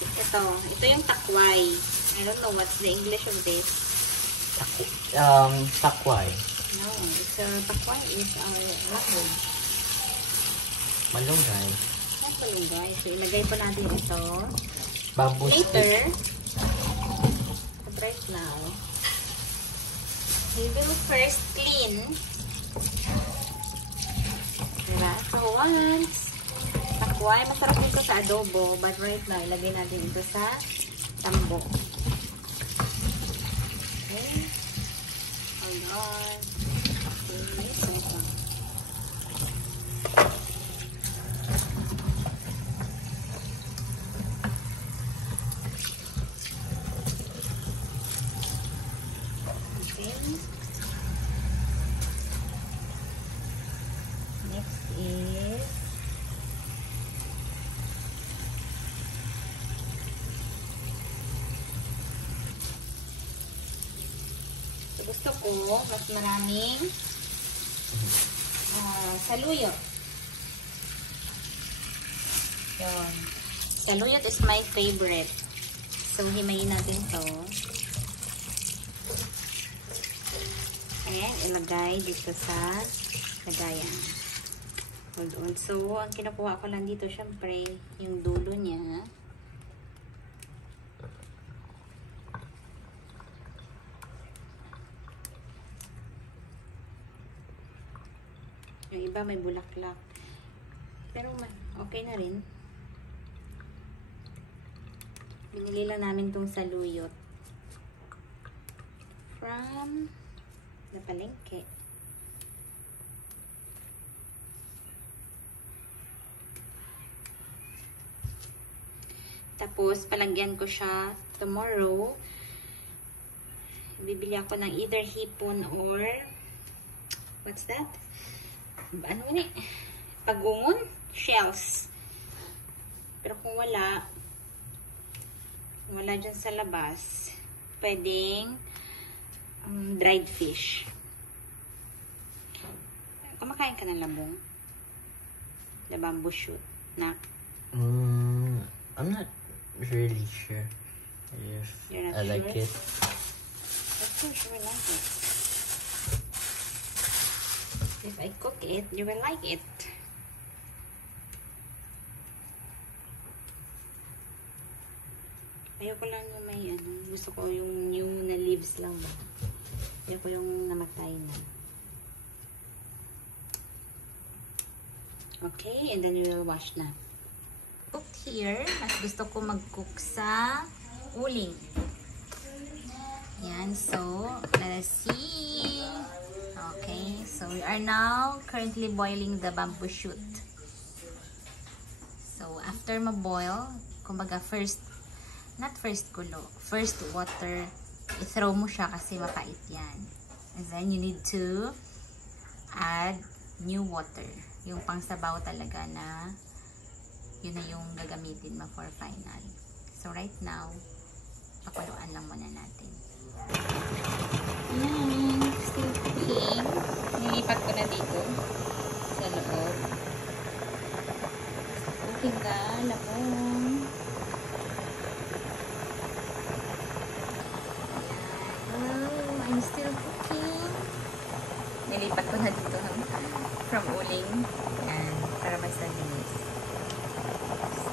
Ito yung takway. I don't know what's the English of this. Takway. No, takway is our language. Malunggay. Not malunggay. So, ilagay po natin ito. Bamboo Later, stick. but right now, we will first clean. Diba? So, once takway, masarap ito sa adobo. But right now, ilagay natin ito sa tambo. Okay. Hold on. Okay. Next is gusto ko mas maraming saluyot. Yun. Saluyot is my favorite. So, himayin natin to. And ilagay dito sa lagayan. Hold on. So, ang kinukuha ko lang dito, syempre, yung dulo niya. Yung iba may bulaklak. Pero okay na rin. Binili lang namin tong saluyot from the palengke. Tapos, palagyan ko siya tomorrow. Bibili ako ng either hipon or what's that? Ano yun eh? Pagungon? Shells. Pero kung wala dyan sa labas, pwedeng dried fish. Kumakain ka ng labong? The bamboo shoot. Nak? I'm not really sure. Yes, You're not I like sure? it. Of course, you will like it. If I cook it, you will like it. Ayoko lang yung may gusto ko yung new na leaves lang ba. Ayoko yung namatay na. Okay, and then we will wash na. Cooked here, mas gusto ko mag-cook sa uling. Yan, so, let us see. Okay, so we are now currently boiling the bamboo shoot. So, after ma-boil, kumbaga not first kulo, first water, i-throw mo siya kasi mapait yan. And then, you need to add new water. Yung pangsabaw talaga na yun na yung gagamitin mo for final. So, right now, pakuluan lang muna natin. Yan, still cooking. Nilipat ko na dito sa loob. Cooking na, labong. Oh, I'm still cooking. Nilipat ko na dito from uling. Yan, para mas nalinis. So,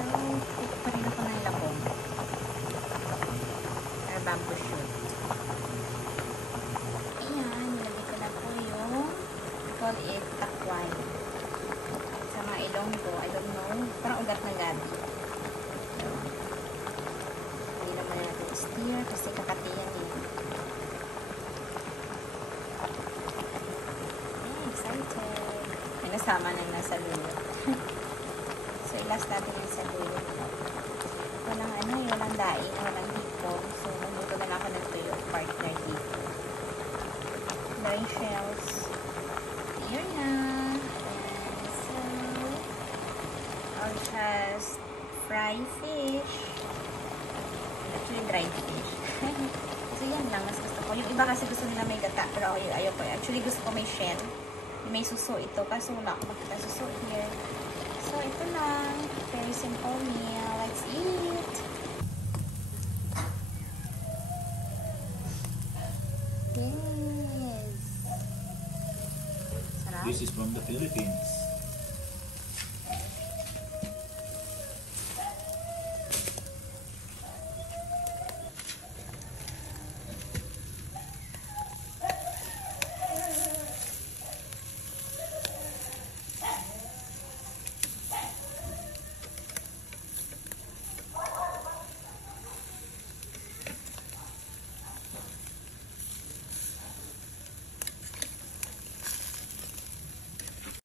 cook pa rin ako ng labong. Or bamboo shoot. Call it takway. Sa mga Ilonggo, I don't know, parang ugat ng gabi. So, hindi naman natin stir kasi kakatiyan yun. Excited. May nasama na yung nasa lulot. So, ilas natin yung sa lulot. Walang walang daing, walang hipon. So, magluto na lang ako ng tuyo, partner hipon. Daing shells. Here na. And so, I'll just fry fish. Actually, dried fish. So, yan lang. Mas gusto ko. Yung iba kasi gusto nila may gata. Pero ako ayaw ko. Actually, gusto ko may shell. May suso ito. Kaso wala ako makita suso here. So, ito lang. Very simple meal. Let's eat. Ha? This is from the Philippines.